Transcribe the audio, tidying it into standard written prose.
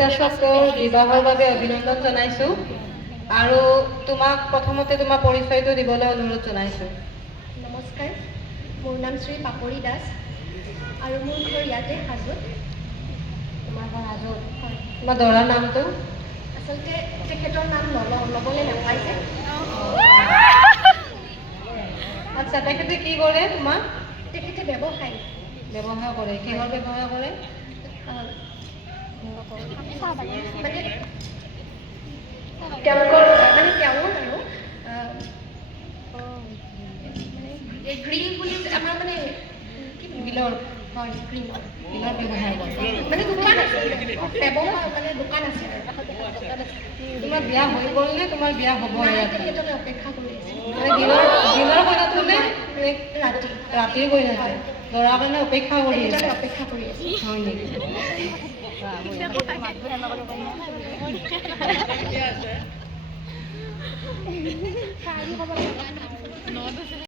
দাসক বিবাহৰ বাবে অভিনন্দন জনাইছোঁ আৰু তোমাক প্ৰথমতে তোমাৰ পৰিচয়টো দিবলৈ অনুৰোধ জনাইছোঁ। নমস্কাৰ, মোৰ নাম শ্ৰী পাপৰি দাস আৰু মোৰ ঘৰ ইয়াতে হাজোত। তোমাৰ ঘৰ হাজোত? হয়। তোমাৰ দৰাৰ নামটো? আচলতে তেখেতৰ নাম ল'বলৈ নাপাইছে। আচ্ছা, তেখেতে কি কৰে তোমাক? তেখেতে ব্যৱসায় কৰে। কিহৰ ব্যৱসায় কৰে? মানে তেওঁলোকৰ মানে তেওঁৰ আৰু গ্ৰীণ বুলি আমাৰ মানে বিলৰ হয় গ্ৰীণৰ ব্যৱসায় কৰে। মানে দোকান আছে, ব্যৱসায় মানে দোকান আছে। তোমাৰ বিয়া হৈ গ'ল নে তোমাৰ বিয়া হ'ব? তেখেতলৈ অপেক্ষা কৰি আছে। মানে দিনৰ কইনাটো নে ৰাতিৰ কইনাটো? দৰাৰ কাৰণে অপেক্ষা কৰি আছে। অপেক্ষা কৰি আছে। হয় নেকি?